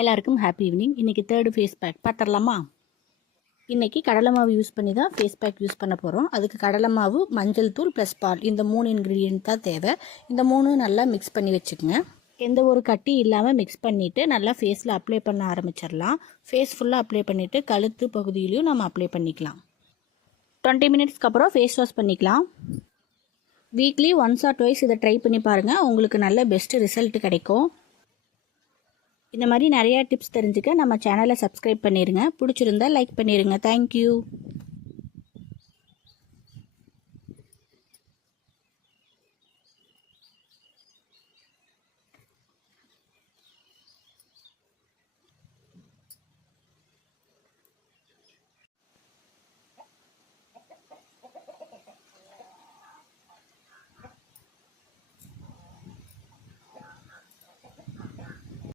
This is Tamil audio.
எல்லாருக்கும் ஹாப்பி ஈவினிங். இன்றைக்கி தேர்டு ஃபேஸ் பேக் பார்த்துடலாமா? இன்றைக்கி கடலை மாவு யூஸ் பண்ணி தான் ஃபேஸ் பேக் யூஸ் பண்ண போகிறோம். அதுக்கு கடலை மாவு, மஞ்சள் தூள் ப்ளஸ் பால், இந்த 3 இன்க்ரீடியன்ட் தான் தேவை. இந்த 3 நல்லா மிக்ஸ் பண்ணி வச்சுக்கோங்க. எந்த ஒரு கட்டி இல்லாமல் மிக்ஸ் பண்ணிவிட்டு நல்லா ஃபேஸில் அப்ளை பண்ண ஆரம்பிச்சிடலாம். ஃபேஸ் ஃபுல்லாக அப்ளை பண்ணிவிட்டு கழுத்து பகுதியிலையும் நம்ம அப்ளை பண்ணிக்கலாம். 20 மினிட்ஸ்க்கு அப்புறம் ஃபேஸ் வாஷ் பண்ணிக்கலாம். வீக்லி ஒன்ஸ் ஆர் ட்வைஸ் இதை ட்ரை பண்ணி பாருங்கள். உங்களுக்கு நல்ல பெஸ்ட்டு ரிசல்ட் கிடைக்கும். இந்த மாதிரி நிறையா டிப்ஸ் தெரிஞ்சுக்க நம்ம சேனலை சப்ஸ்கிரைப் பண்ணிடுங்க. பிடிச்சிருந்தா லைக் பண்ணிடுங்க. தேங்க்யூ.